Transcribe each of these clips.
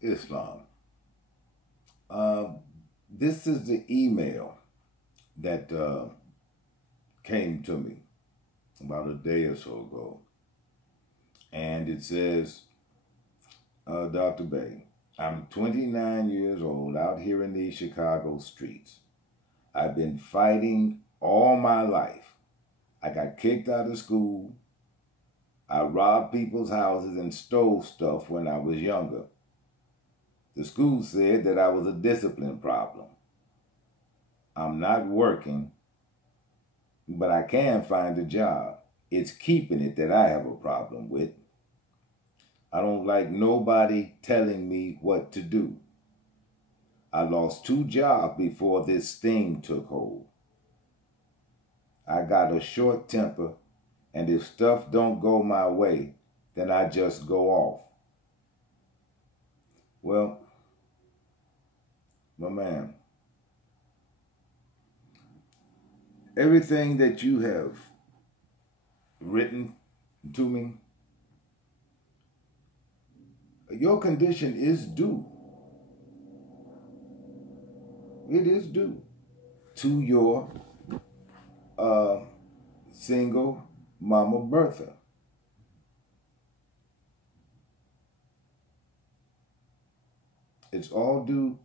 Islam. This is the email that came to me about a day or so ago. And it says, Dr. Bey, I'm 29 years old out here in these Chicago streets. I've been fighting all my life. I got kicked out of school. I robbed people's houses and stole stuff when I was younger. The school said that I was a discipline problem. I'm not working, but I can find a job. It's keeping it that I have a problem with. I don't like nobody telling me what to do. I lost 2 jobs before this thing took hold. I got a short temper, and if stuff don't go my way, then I just go off. Well, my man, everything that you have written to me, your condition is due. It is due to your single mama Bertha. It's all due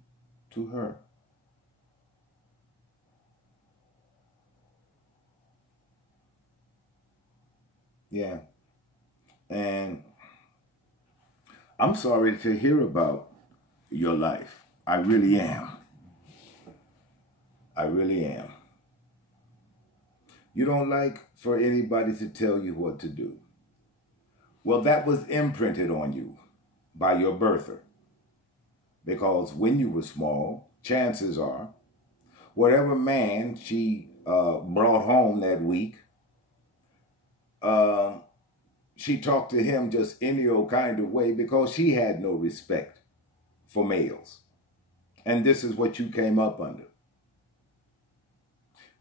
to her. Yeah. And I'm sorry to hear about your life. I really am. I really am. You don't like for anybody to tell you what to do. Well, that was imprinted on you by your birther. Because when you were small, chances are, whatever man she brought home that week, she talked to him just any old kind of way because she had no respect for males. And this is what you came up under.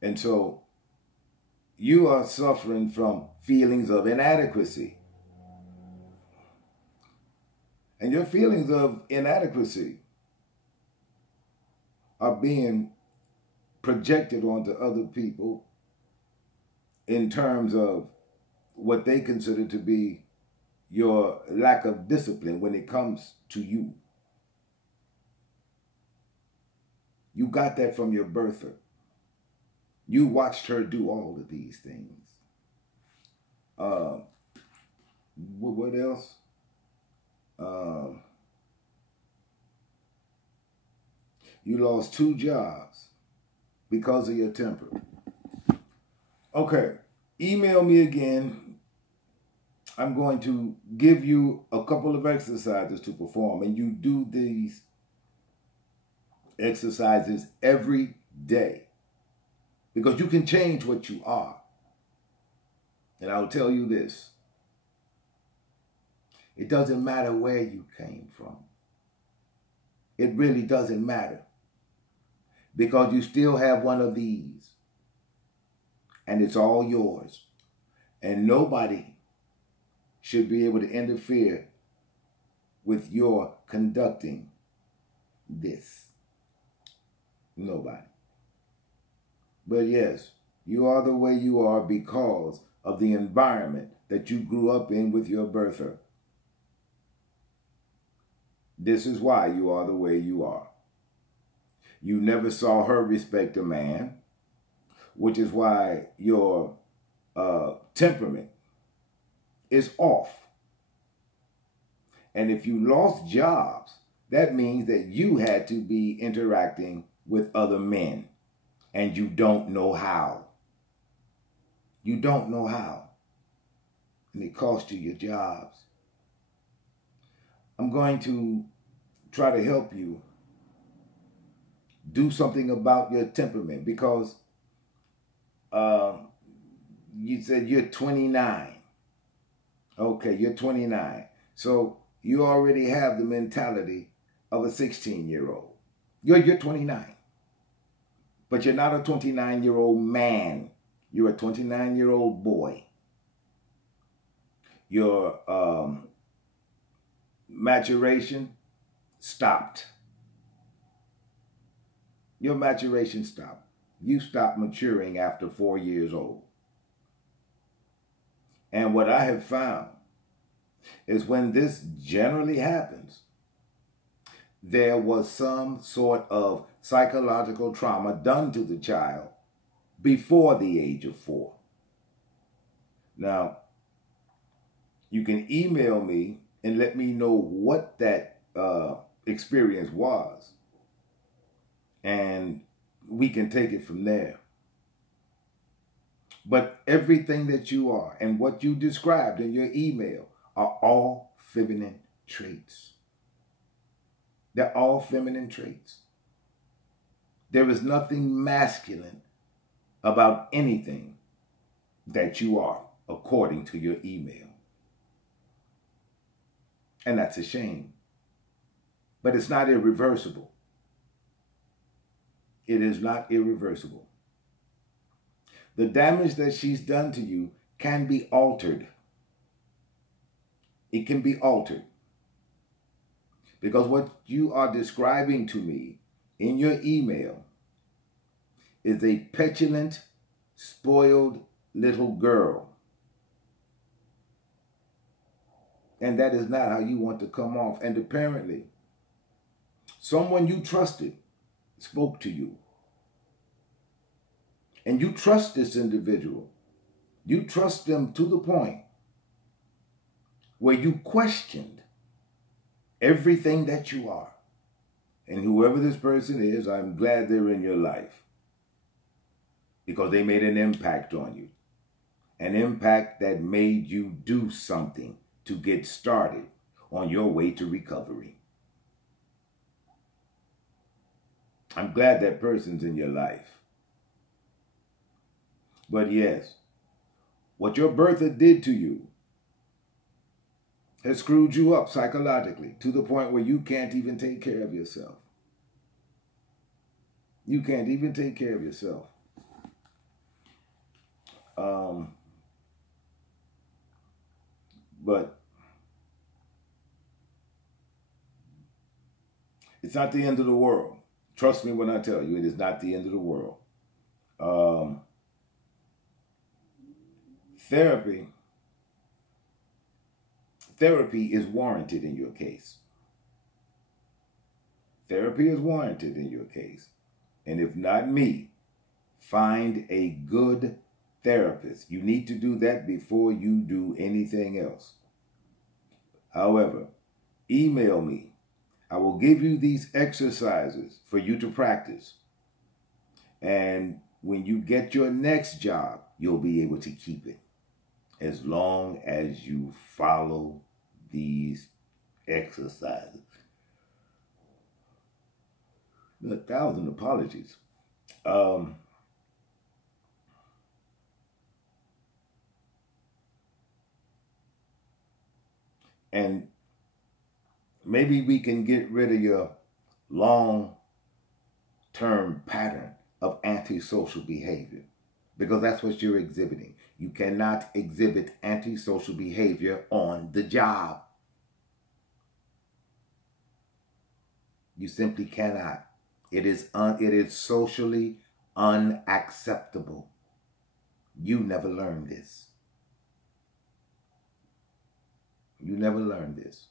And so you are suffering from feelings of inadequacy. And your feelings of inadequacy are being projected onto other people in terms of what they consider to be your lack of discipline when it comes to you. You got that from your birther. You watched her do all of these things. What else? You lost 2 jobs because of your temper. Okay, email me again. I'm going to give you a couple of exercises to perform, and you do these exercises every day because you can change what you are. And I'll tell you this. It doesn't matter where you came from. It really doesn't matter because you still have one of these and it's all yours. And nobody should be able to interfere with your conducting this. Nobody. But yes, you are the way you are because of the environment that you grew up in with your birther. This is why you are the way you are. You never saw her respect a man, which is why your temperament is off. And if you lost jobs, that means that you had to be interacting with other men, and you don't know how. You don't know how. And it cost you your jobs. I'm going to try to help you do something about your temperament because you said you're 29. Okay, you're 29. So you already have the mentality of a 16-year-old. You're 29. But you're not a 29-year-old man. You're a 29-year-old boy. Your maturation stopped. Your maturation stopped. You stopped maturing after 4 years old. And what I have found is when this generally happens, there was some sort of psychological trauma done to the child before the age of 4. Now, you can email me and let me know what that experience was, and we can take it from there. But everything that you are and what you described in your email are all feminine traits. They're all feminine traits. There is nothing masculine about anything that you are, according to your email. And that's a shame. But it's not irreversible. It is not irreversible. The damage that she's done to you can be altered. It can be altered. Because what you are describing to me in your email is a petulant, spoiled little girl. And that is not how you want to come off. And apparently, someone you trusted spoke to you. And you trust this individual. You trust them to the point where you questioned everything that you are. And whoever this person is, I'm glad they're in your life, because they made an impact on you. An impact that made you do something to get started on your way to recovery. I'm glad that person's in your life. But yes, what your birther did to you has screwed you up psychologically to the point where you can't even take care of yourself. You can't even take care of yourself. But it's not the end of the world. Trust me when I tell you, it is not the end of the world. Therapy is warranted in your case. Therapy is warranted in your case. And if not me, find a good therapist. You need to do that before you do anything else. However, email me. I will give you these exercises for you to practice. And when you get your next job, you'll be able to keep it, as long as you follow these exercises. 1,000 apologies. And maybe we can get rid of your long-term pattern of antisocial behavior, because that's what you're exhibiting. You cannot exhibit antisocial behavior on the job. You simply cannot. It is socially unacceptable. You never learned this. You never learned this.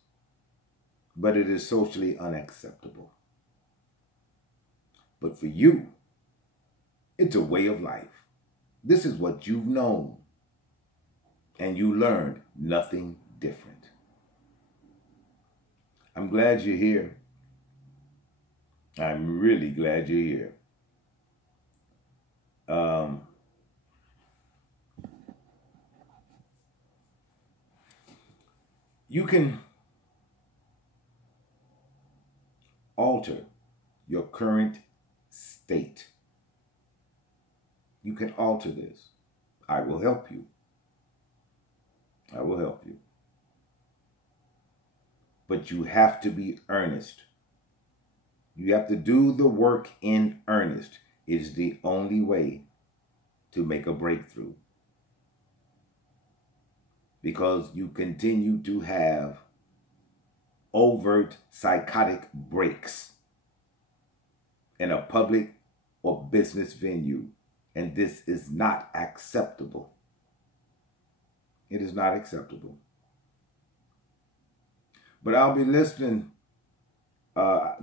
But it is socially unacceptable. But for you, it's a way of life. This is what you've known. And you learned nothing different. I'm glad you're here. I'm really glad you're here. You can alter your current state. You can alter this. I will help you. I will help you. But you have to be earnest. You have to do the work in earnest. It is the only way to make a breakthrough. Because you continue to have overt psychotic breaks in a public or business venue. And this is not acceptable. It is not acceptable. But I'll be listening.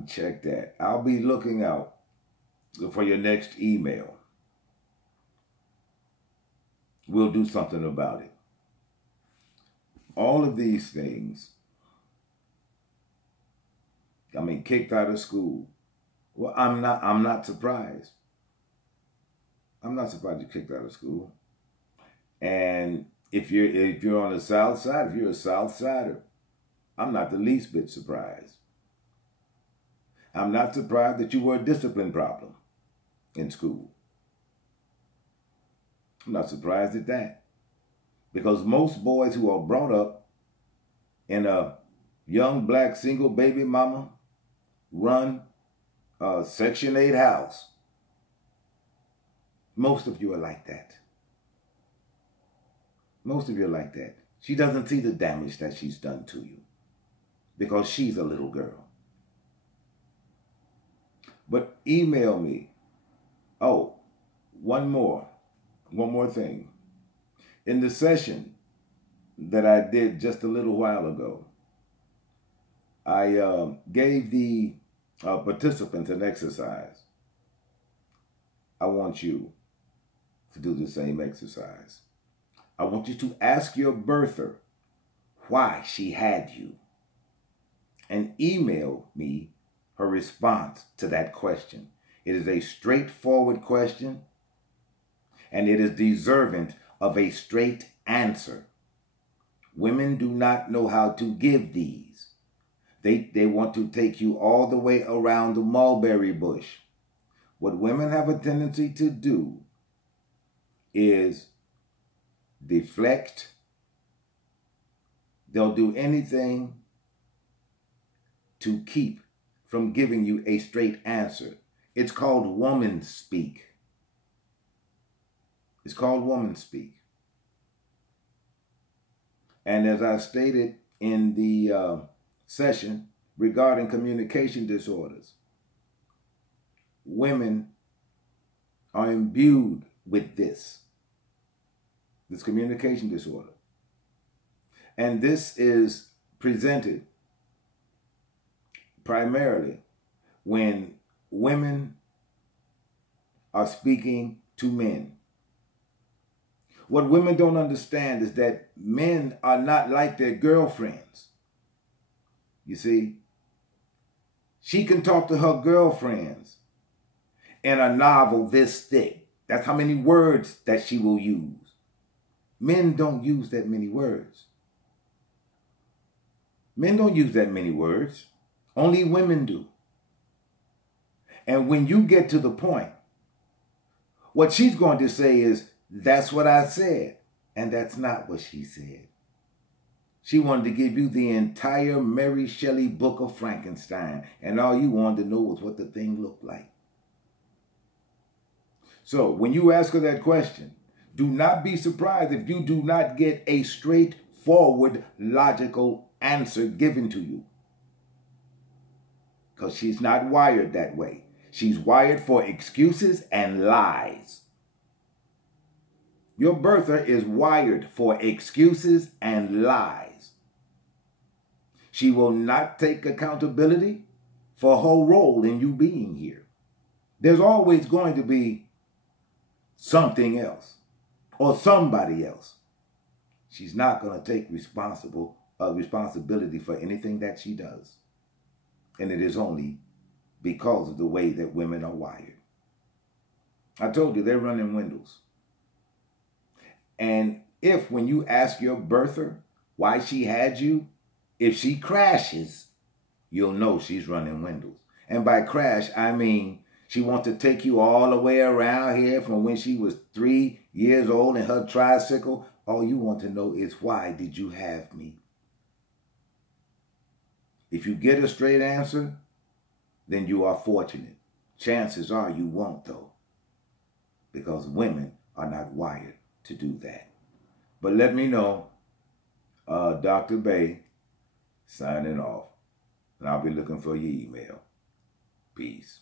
Check that. I'll be looking out for your next email. We'll do something about it. All of these things. I mean, kicked out of school. Well, I'm not surprised. I'm not surprised you're kicked out of school. And if you're on the South Side, if you're a South Sider, I'm not the least bit surprised. I'm not surprised that you were a discipline problem in school. I'm not surprised at that. Because most boys who are brought up in a young black single baby mama run Section 8 house, most of you are like that. Most of you are like that. She doesn't see the damage that she's done to you because she's a little girl. But email me. Oh, one more thing. In the session that I did just a little while ago, I gave the participants an exercise. I want you to do the same exercise. I want you to ask your birther why she had you and email me her response to that question. It is a straightforward question and it is deserving of a straight answer. Women do not know how to give these. They want to take you all the way around the mulberry bush. What women have a tendency to do is deflect. They'll do anything to keep from giving you a straight answer. It's called woman speak. It's called woman speak. And as I stated in the session regarding communication disorders, women are imbued with this communication disorder. And this is presented primarily when women are speaking to men. What women don't understand is that men are not like their girlfriends. You see, she can talk to her girlfriends in a novel this thick. That's how many words that she will use. Men don't use that many words. Men don't use that many words. Only women do. And when you get to the point, what she's going to say is, that's what I said. And that's not what she said. She wanted to give you the entire Mary Shelley book of Frankenstein. And all you wanted to know was what the thing looked like. So when you ask her that question, do not be surprised if you do not get a straightforward, logical answer given to you. Because she's not wired that way. She's wired for excuses and lies. Your birther is wired for excuses and lies. She will not take accountability for her role in you being here. There's always going to be something else or somebody else. She's not going to take responsibility for anything that she does. And it is only because of the way that women are wired. I told you they're running windows. And if when you ask your birther why she had you, if she crashes, you'll know she's running windows. And by crash, I mean she wants to take you all the way around here from when she was 3 years old in her tricycle. All you want to know is, why did you have me? If you get a straight answer, then you are fortunate. Chances are you won't, though, because women are not wired to do that. But let me know. Dr. Bey, signing off. and I'll be looking for your email. Peace.